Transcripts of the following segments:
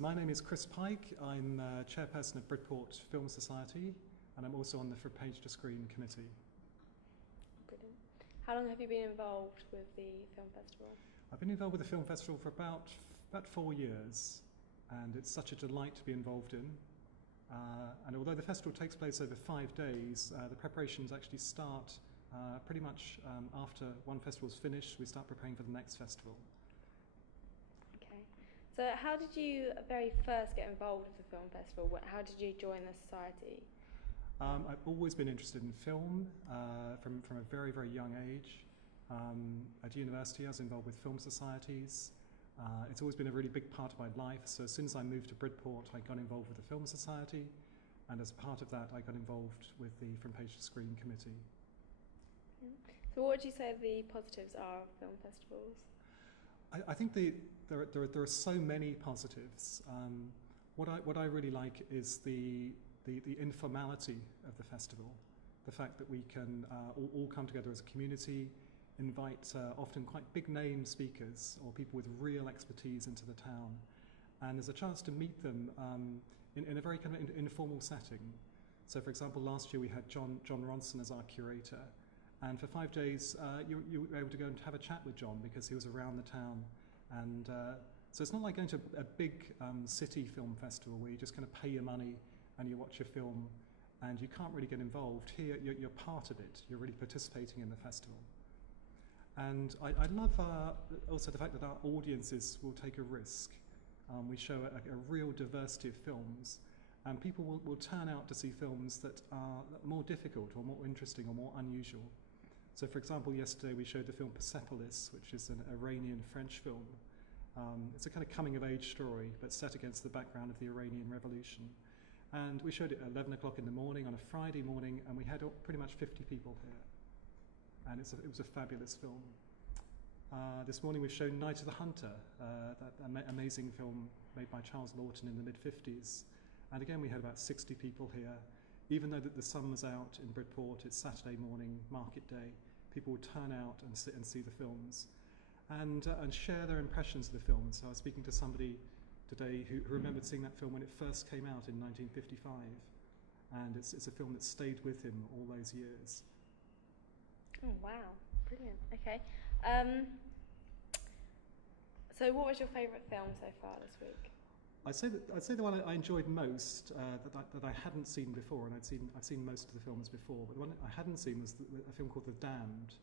So my name is Chris Pike. I'm chairperson of Bridport Film Society, and I'm also on the From Page to Screen committee. Brilliant. How long have you been involved with the film festival? I've been involved with the film festival for about 4 years, and it's such a delight to be involved in. And although the festival takes place over 5 days, the preparations actually start pretty much after one festival's finished. We start preparing for the next festival. Okay. So how did you very first get involved with the film festival? How did you join the society? I've always been interested in film from a very, very young age. At university, I was involved with film societies. It's always been a really big part of my life. So as soon as I moved to Bridport, I got involved with the Film Society. And as part of that, I got involved with the From Page to Screen committee. Yeah. So what would you say the positives are of film festivals? I think there are so many positives. What I really like is the informality of the festival, the fact that we can all come together as a community, invite often quite big name speakers or people with real expertise into the town, and there's a chance to meet them in a very kind of informal setting. So, for example, last year we had John Ronson as our curator. And for 5 days, you were able to go and have a chat with John because he was around the town. And so it's not like going to a big city film festival where you just kind of pay your money and you watch a film and you can't really get involved. Here, you're part of it. You're really participating in the festival. And I love also the fact that our audiences will take a risk. We show a real diversity of films. And people will turn out to see films that are more difficult or more interesting or more unusual. So, for example, yesterday we showed the film Persepolis, which is an Iranian-French film. It's a kind of coming-of-age story, but set against the background of the Iranian Revolution. And we showed it at 11 o'clock in the morning on a Friday morning, and we had pretty much 50 people here. And it was a fabulous film. This morning we've shown Night of the Hunter, that amazing film made by Charles Laughton in the mid-50s. And again, we had about 60 people here. Even though the sun was out in Bridport, it's Saturday morning, market day, people would turn out and sit and see the films and share their impressions of the film. So I was speaking to somebody today who remembered seeing that film when it first came out in 1955. And it's a film that stayed with him all those years. Oh, wow. Brilliant. Okay. So what was your favourite film so far this week? I'd say the one I enjoyed most that I hadn't seen before, and I've seen most of the films before, but the one I hadn't seen was a film called The Damned,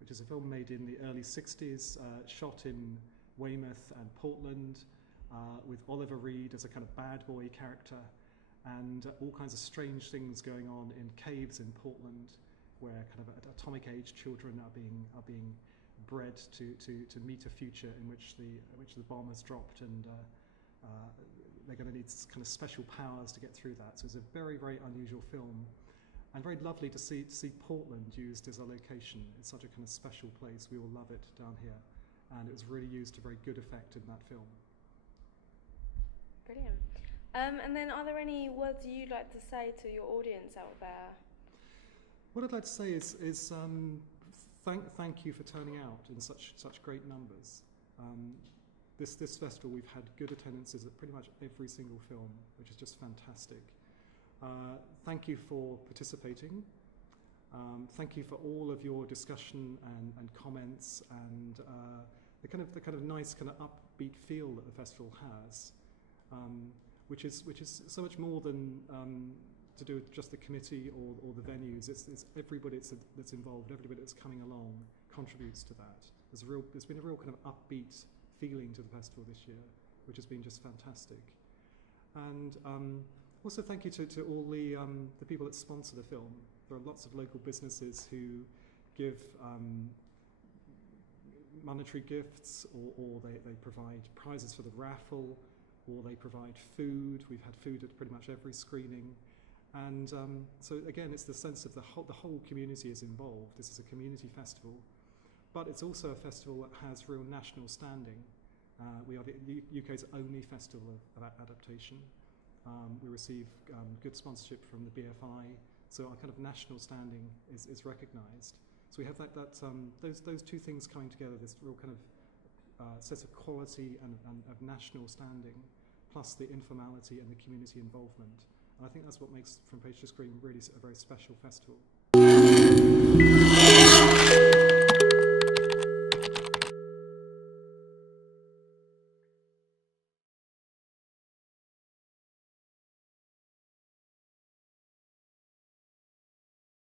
which is a film made in the early 60s, shot in Weymouth and Portland, with Oliver Reed as a kind of bad boy character, and all kinds of strange things going on in caves in Portland, where kind of atomic age children are being bred to meet a future in which the bomb has dropped, and they're going to need kind of special powers to get through that. So it's a very, very unusual film, and very lovely to see Portland used as a location. It's such a kind of special place. We all love it down here, and it was really used to very good effect in that film. Brilliant. And then, are there any words you'd like to say to your audience out there? What I'd like to say is thank you for turning out in such great numbers. This festival, we've had good attendances at pretty much every single film, which is just fantastic. Thank you for participating. Thank you for all of your discussion and comments and the kind of nice kind of upbeat feel that the festival has, which is so much more than to do with just the committee or the venues. It's everybody that's involved, everybody that's coming along contributes to that. There's been a real kind of upbeat feeling to the festival this year, which has been just fantastic. And also thank you to all the people that sponsor the film. There are lots of local businesses who give monetary gifts, or they provide prizes for the raffle, or they provide food. We've had food at pretty much every screening. And so again, it's the sense of the whole community is involved. This is a community festival. But it's also a festival that has real national standing. We are the UK's only festival of adaptation. We receive good sponsorship from the BFI, so our kind of national standing is recognised. So we have those two things coming together, this real kind of sense of quality and of national standing, plus the informality and the community involvement. And I think that's what makes From Page to Screen really a very special festival.